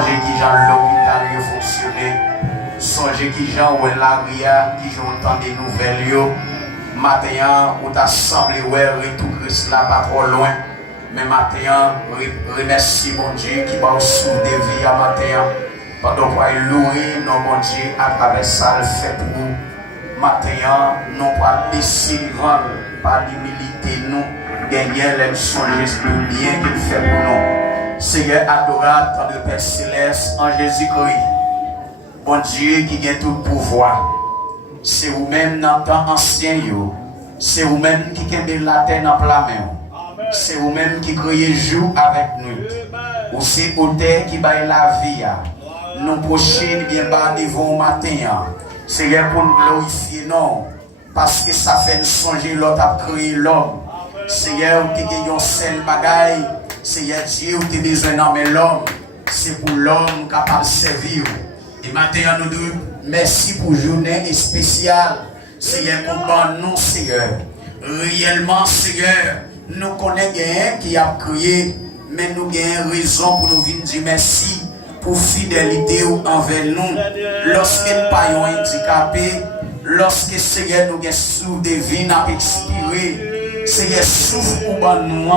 Songez qui Jean l'hôpital a fonctionné. Songez qui Jean ou la ria, qui Jean entend des nouvelles. Yo. Matin, on t'a semblé ouais, tout Christ là pas trop loin. Mais matin, remercie mon Dieu qui va sauver des vies à matin. Pendant qu'on louer nos mon Dieu à travers ça le fait pour nous. Matin, non pas laisser vendre par l'humilité nous gagner les songer le bien qu'il fait pour nous. Seigneur adorable, tant de Père Céleste en Jésus-Christ. Bon Dieu qui a tout pouvoir. C'est vous-même dans le temps ancien. C'est vous-même qui avez la terre dans la main. C'est vous-même qui créez jour avec nous. Ou c'est au terre qui baille la vie. Nous prochains bien bas devant matin. Seigneur pour nous glorifier non. Parce que ça fait songer l'autre à créer l'homme. Seigneur, tu as un seul bagaille. Seigneur Dieu, tu as besoin d'emmener l'homme. C'est pour l'homme capable de servir. Et maintenant, nous disons merci pour une journée spéciale. Seigneur, pour nous, Seigneur. Réellement, Seigneur, nous connaissons quelqu'un qui a crié, mais nous avons raison pour nous venir dire merci pour fidélité envers nous. Lorsque nous payons handicapés, lorsque Seigneur nous avons sous des vies à expirer, Seigneur souffre pour nous.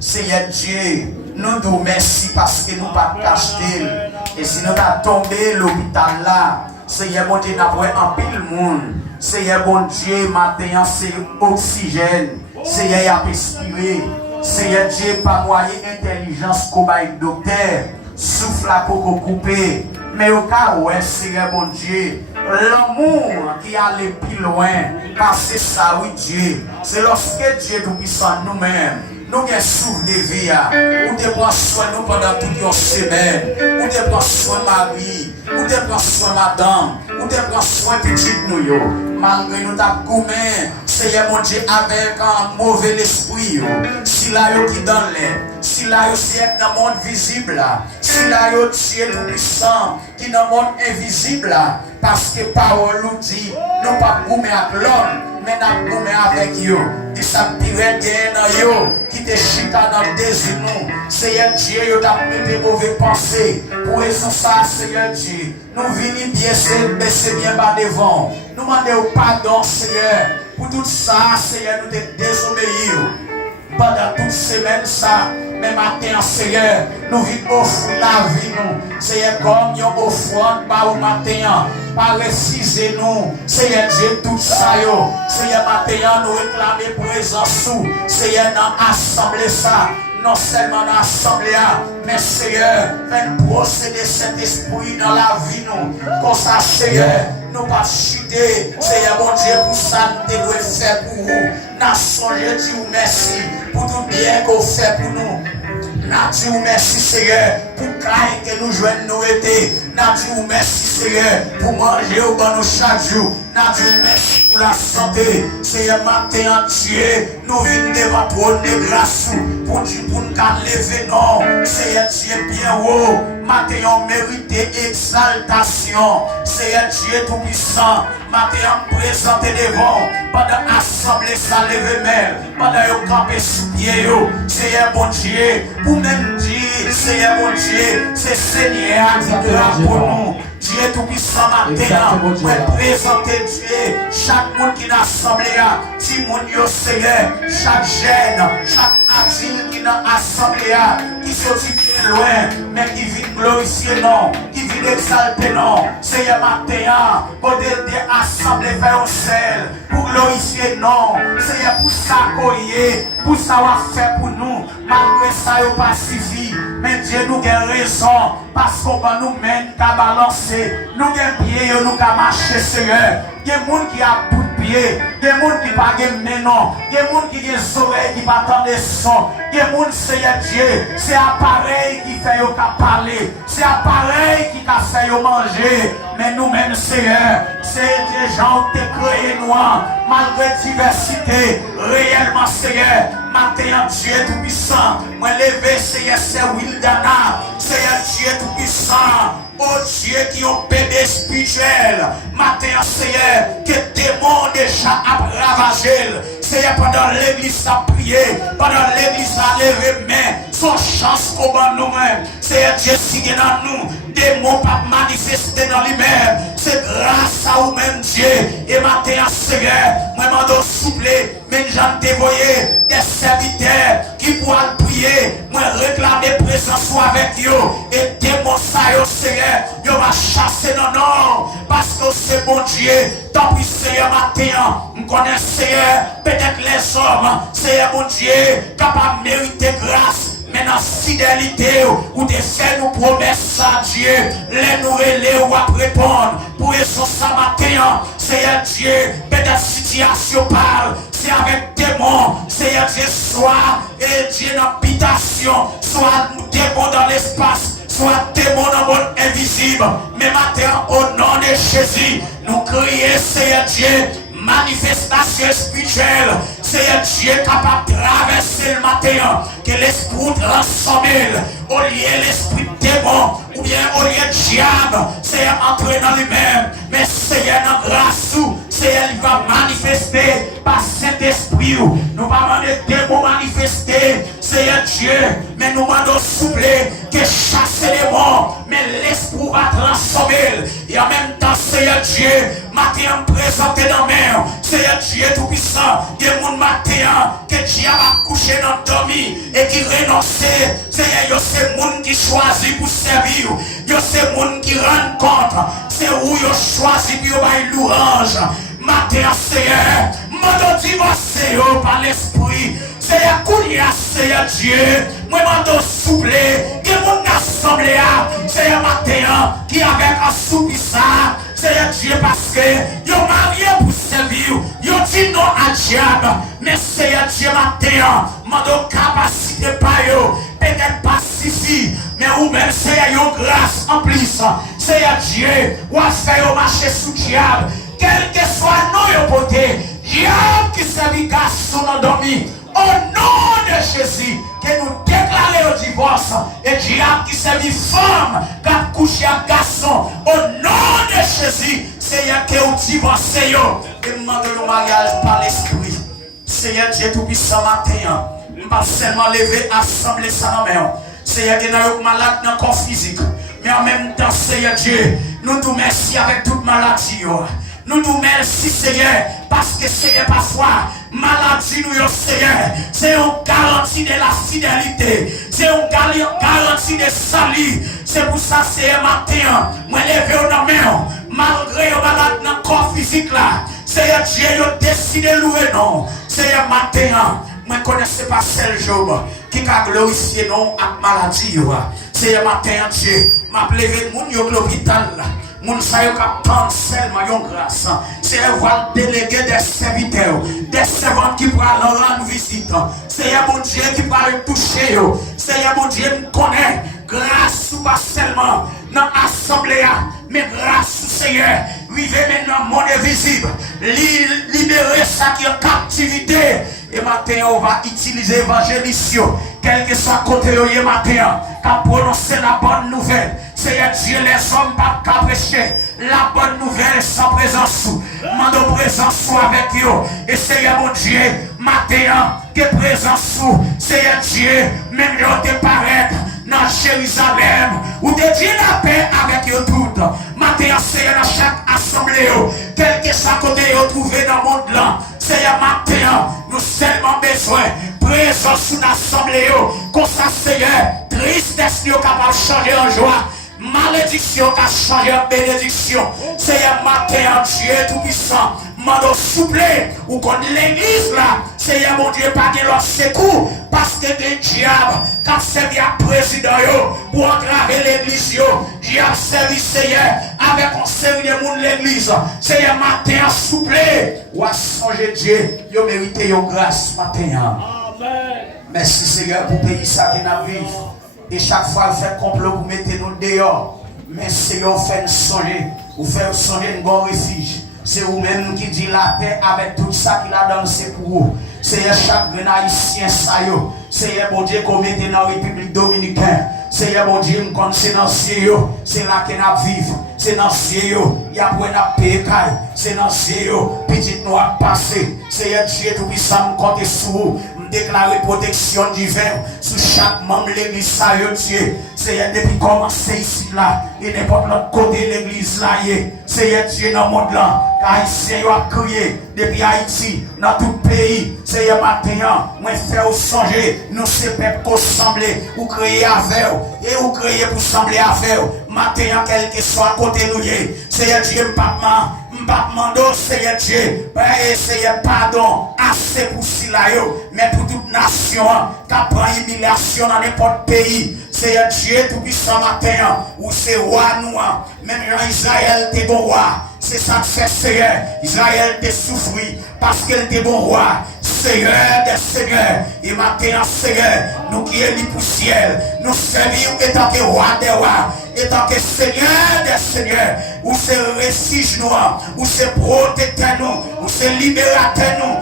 Seigneur Dieu, nous nous merci parce que nous ne pas caché. Et si nous avons tombé l'hôpital là, Seigneur bon Dieu, nous avons un pile monde. Seigneur bon Dieu, matin c'est oxygène. Seigneur y a expiré. Seigneur Dieu, pas moyen intelligence comme un docteur. Souffle à pour couper. Mais au cas où, Seigneur mon Dieu, l'amour qui allait plus loin, parce que c'est ça, oui Dieu, c'est lorsque Dieu tout-puissant nous-mêmes, nous avons souffle de vie, ou de prendre soin nous pendant toute une semaine, ou de prendre soin Marie, ou de prendre soin madame, ou de prendre soin petite nous, malgré nous ta gourmet, Seigneur mon Dieu, avec un mauvais esprit, si là qui dans l'air, si là c'est dans le monde visible, si là Dieu tout-puissant, qui est dans le monde invisible, parce que parole nous dit, nous pas gourmet avec l'homme, mais nous gourmet avec eux. Et ça pire dans eux, qui te chita dans le désir nous. Seigneur Dieu, tu as mis des mauvaises pensées. Pour raison ça, Seigneur Dieu, nous venons bien, baisser bien bas devant. Nous demandons pardon, Seigneur, pour tout ça, Seigneur, nous te désobéir. Pendant toute semaine, ça, mais matin, Seigneur, nous venons offrir la vie, nous. Seigneur, comme nous offrons par le matin, par refuser nous. Seigneur Dieu, tout ça, yo. Seigneur, matin, nous réclamer présence sous. Seigneur, dans l'assemblée, ça. Non seulement dans l'assemblée, mais Seigneur, fais procéder cet esprit dans la vie, nous. Comme ça, Seigneur, nous pas chuter. Seigneur, mon Dieu, pour ça, nous devons faire pour vous. Nation, je dis merci pour tout bien qu'on fait pour nous. Nous merci Seigneur pour que nous joignons nos étés. Nous merci Seigneur pour manger au bon chaque jour. Nous merci pour la santé. Seigneur, matin entier, nous venons devant pour des grâces pour nous lever non. Seigneur Dieu bien haut. Matin on mérite exaltation. Seigneur Dieu tout puissant. Matin on présente devant. Pendant l'assemblée ça lève même. Pendant qu'on campe sous pied. Seigneur bon Dieu. Pour même dire, Seigneur mon Dieu, c'est Seigneur qui est pour nous. Dieu tout-puissant matin, pour présenter Dieu, chaque monde qui est assemblé, si mon Dieu Seigneur, chaque jeune, chaque adulte qui est assemblé, qui sortit bien loin, mais qui vit glorifier non, qui vit exalter non. Seigneur matin, pour des assemblées faire un sel, pour glorifier non. Seigneur pour s'accueillir, pour savoir faire pour nous, malgré ça, il pas suffi. Mais Dieu nous a raison, parce qu'on va nous mettre à balancer. Nous avons pied, nous avons marché, Seigneur. Il y a des gens qui ont bout de pied, il y a des gens qui n'ont pas de ménon, il y a des gens qui ont des oreilles qui n'ont pas de son. Il y a des gens, Seigneur Dieu, c'est l'appareil qui fait parler, c'est l'appareil qui fait manger. Mais nous-mêmes, Seigneur, c'est des gens qui ont créé noirs, malgré diversité, réellement, Seigneur. Matin, Dieu tout-puissant, moi lever, Seigneur, c'est Wildana, Seigneur Dieu tout-puissant, oh Dieu qui est un bébé spirituel, matin, Seigneur, que démon déjà a ravagé, Seigneur, pendant l'église a prié, pendant l'église a levé main, son chance pour nous-mêmes, Seigneur Dieu, si dans nous, démon pas manifester dans lui-même. C'est grâce à vous-même Dieu. Et matin, Seigneur, moi m'en souple, mais j'en dévoyé des serviteurs qui pourront prier. Moi réclamer présence avec eux. Et démon ça, Seigneur, yo va chasser non non. Parce que c'est bon Dieu. Tant pis, Seigneur, matin, on connaît Seigneur, peut-être les hommes, Seigneur, mon Dieu, capable de mériter grâce. Mais dans la fidélité, ou de faire nos promesses à Dieu, les nous relais ou à répondre. Pour eso ça matin, Seigneur Dieu, peut-être situation parle, c'est avec démons, Seigneur Dieu, soit et Dieu dans l'habitation, soit nous démons dans l'espace, soit démons dans le monde invisible. Mais matin, au nom de Jésus, nous crions, Seigneur Dieu, manifestation spirituelle, Seigneur Dieu capable de traverser le matin, que l'esprit transforme, au lieu l'esprit démon, ou bien au lieu de diable, Seigneur entrer dans lui-même, mais Seigneur dans grâce, Seigneur il va manifester par cet esprit, nous va demander démon manifester, Seigneur Dieu, mais nous demandons souple, que chasser les morts, mais l'esprit va transformer, et en même temps Seigneur Dieu, matin présenté dans mer, Seigneur Dieu tout-puissant, des gens matin, que Dieu va coucher dans le dormi, et qui renonce, Seigneur, c'est les gens qui choisissent pour servir, c'est les gens qui rendent compte, c'est où ils choisissent pour faire louange. Matin, Seigneur, m'en divorcé par l'esprit, Seigneur, Seigneur Dieu, moi m'en souple, que mon assemblée, Seigneur, matin, qui avec assoupissant, Seigneur Dieu, parce que yo marié pour servir, yo dit non à diable, mais Seigneur Dieu, matin, m'en capacité pas yo, peut-être pas suffit, mais ou même Seigneur, yo grâce en plus, Seigneur Dieu, ou à faire marcher sous diable, quel que soit non yo poté, diable qui servit garçon endormi, au nom de Jésus, que nous déclarons le divorce, et diable qui servit femme, qui a couché à garçon, au nom de Jésus, Seigneur, que vous divorcez, et demandez le mariage par l'esprit. Seigneur Dieu tout-puissant matin, nous ne pas seulement lever, assembler ça dans la main. Seigneur, qui est malade dans le corps physique, mais en même temps, Seigneur Dieu, nous nous merci avec toute maladie. Nous nous merci, Seigneur, parce que Seigneur, parfois, maladie, nous, Seigneur, c'est une garantie de la fidélité, c'est une garantie de salut. C'est pour ça, Seigneur, matin, moi, levé au nom, malgré le malade dans le corps physique là, Seigneur Dieu, il décidé de louer, non. Seigneur, matin, moi, ne connaissais pas seul jour qui a glorifié non à maladie. Seigneur, matin, Dieu, m'a levé mon yo l'hôpital là. Moun sa yo ka prendre seulement yon grâce. C'est voir déléguer des serviteurs, des servantes qui pourront leur rendre visite. C'est mon Dieu qui va le toucher. C'est mon Dieu qui connaît grâce ou pas seulement dans l'assemblée, mais grâce au Seigneur. Vivez maintenant mon invisible. Libérer ça qui est en captivité. Et matin, on va utiliser l'évangélisation. Quel que soit côté de matin, qu'à prononcer la bonne nouvelle. Seigneur Dieu, les hommes pas qu'à prêcher la bonne nouvelle sans présence. Mande présence soit avec eux. Et Seigneur mon Dieu, matin, que présence, Seigneur Dieu, même eux te paraître dans Jérusalem, où te dit la paix avec eux toutes. Matin, Seigneur, dans chaque assemblée, quel que soit côté de trouvé dans le monde là. Seigneur, matin, nous seulement besoin présence sous l'assemblée, comme ça, Seigneur, tristesse nous capable de changer en joie. Malédiction qui a changé en bénédiction. Seigneur, matin, Dieu tout-puissant, mando souple, ou qu'on l'église là, Seigneur mon Dieu, pas de leur secours, parce que des diables, quand servi à président pour entraver l'église, diable servi Seigneur, avec un série de monde l'église. Seigneur, matin, souple, ou à songer Dieu, vous méritez une grâce matin. Amen. Merci Seigneur pour payer ça qui n'a vécu. Et chaque fois, vous faites complot pour mettre nous dehors. Mais Seigneur, vous faites songer. Vous faites songer un bon refuge. C'est vous-même qui dit la paix avec tout ça qu'il a dans c'est pour vous. Seigneur, chaque haïtien, ça y est. Seigneur, mon Dieu, qu'on mette dans la République Dominicaine. Seigneur, mon Dieu, c'est dans le ciel. C'est là qu'on a vivre. C'est dans le ciel. Il y a pour la paix. C'est dans le ciel. Petite nous a passé. Seigneur, Dieu, tout puissant, compte sur vous. déclarer protection divine sur chaque membre de l'église, ça y est, Dieu. Seigneur, depuis commencer ici, là, et n'importe l'autre côté de l'église, là, Seigneur, Dieu, dans le monde, là, Haïtien, il a crié, depuis Haïti, dans tout le pays, Seigneur, maintenant, moi, faire songer, nous, ces peuples, qu'on semble, ou créer avec, et ou créer pour sembler avec, maintenant, quel que soit côté nous, Seigneur, Dieu, m'papmando, Seigneur Dieu, Seigneur, pardon, assez pour cela, mais pour toute nation, qui prend humiliation dans n'importe pays, Seigneur Dieu, tout puissant matin, où c'est roi nous, même en Israël, t'es bon roi, c'est ça que fait Seigneur, Israël t'es souffri, parce qu'elle était bon roi, Seigneur des seigneurs, et maintenant, Seigneur, nous qui sommes pour ciel, nous servions étant que roi des rois, étant que Seigneur des seigneurs, où c'est refuge nous, où c'est protecteur nous, où c'est libérateur nous,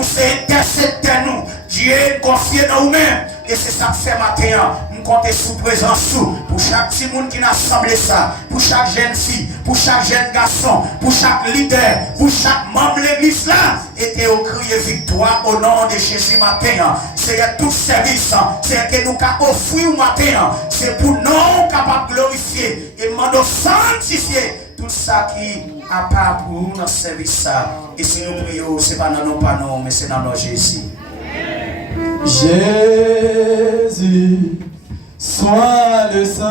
où c'est intercesseur nous, Dieu confie dans nous-mêmes, et c'est ça que fait matin, nous comptons sous présence pour chaque petit monde qui n'a assemblé ça, pour chaque jeune fille, pour chaque jeune garçon, pour chaque leader, pour chaque membre de l'église là, et au crier victoire au nom de Jésus matin. C'est tout service, c'est que nous avons offert au matin, c'est pour nous capables de glorifier et de sanctifier tout ça qui a pas pour nous dans ce service. Et si nous prions, ce n'est pas dans nos panneaux, mais c'est dans nos Jésus. Jésus, sois le centre,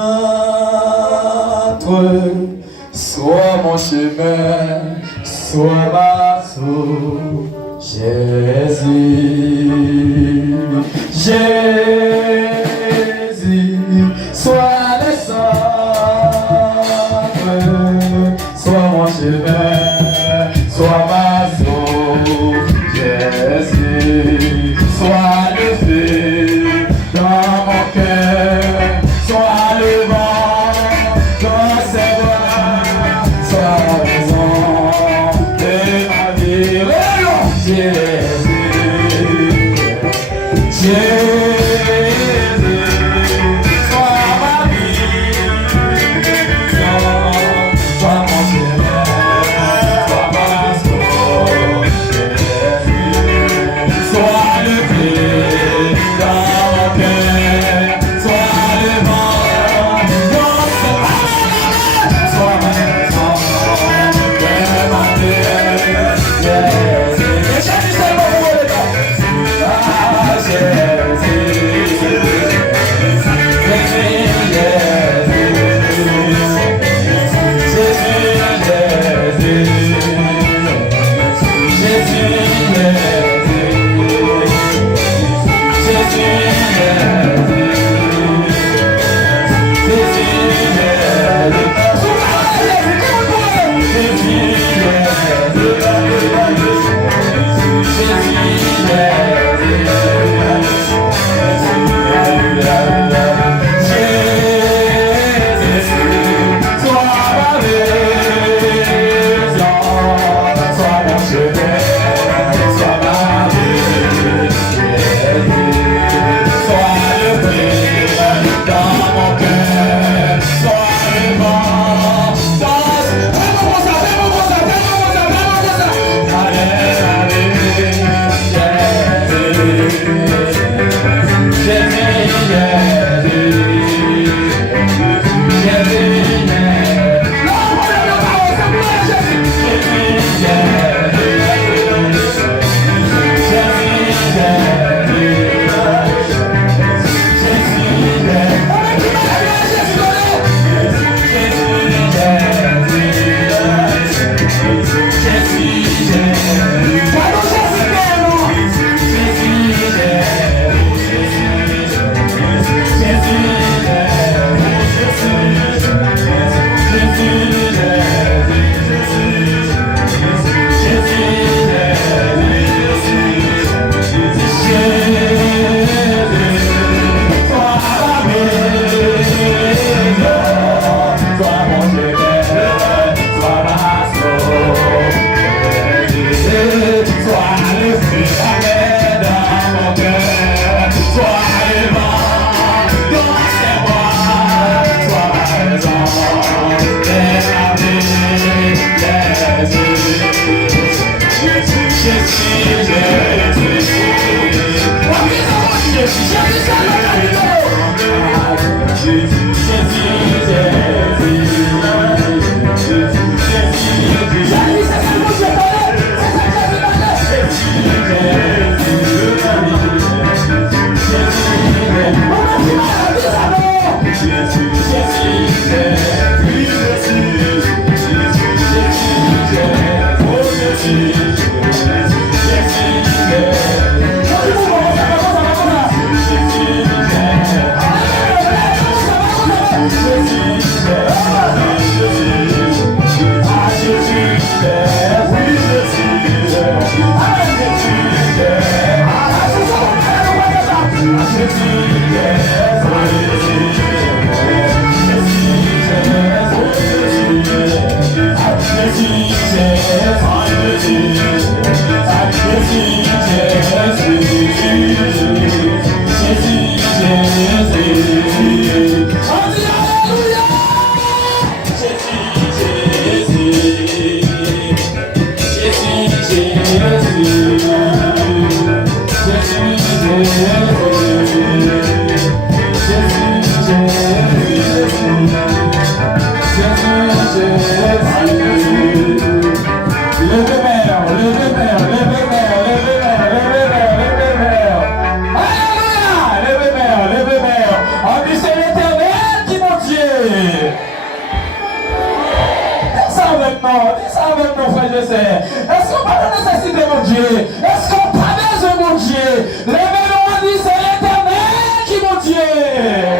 sois mon chemin, sois ma source. Jésus, Jésus, sois le centre, sois mon chemin, sois ma source. Jésus, sois le feu dans mon cœur, sois le vent dans ses bras, sois la raison de ma vie. Jésus, Jésus, sois ma vie, sois mon chemin, sois ma source. Sois le feu dans mon cœur, sois le vent dans ce Jésus. Levez-moi, levez-moi, levez-moi, levez-moi, levez-moi, levez-moi. Alléluia, levez-moi, levez-moi. On dit c'est l'Éternel qui mon Dieu. Dis ça avec nous, frères et sœurs. Est-ce qu'on parle de nécessité, mon Dieu? Est-ce qu'on parle de mon Dieu? Levez-nous, on dit c'est l'Éternel qui mon Dieu.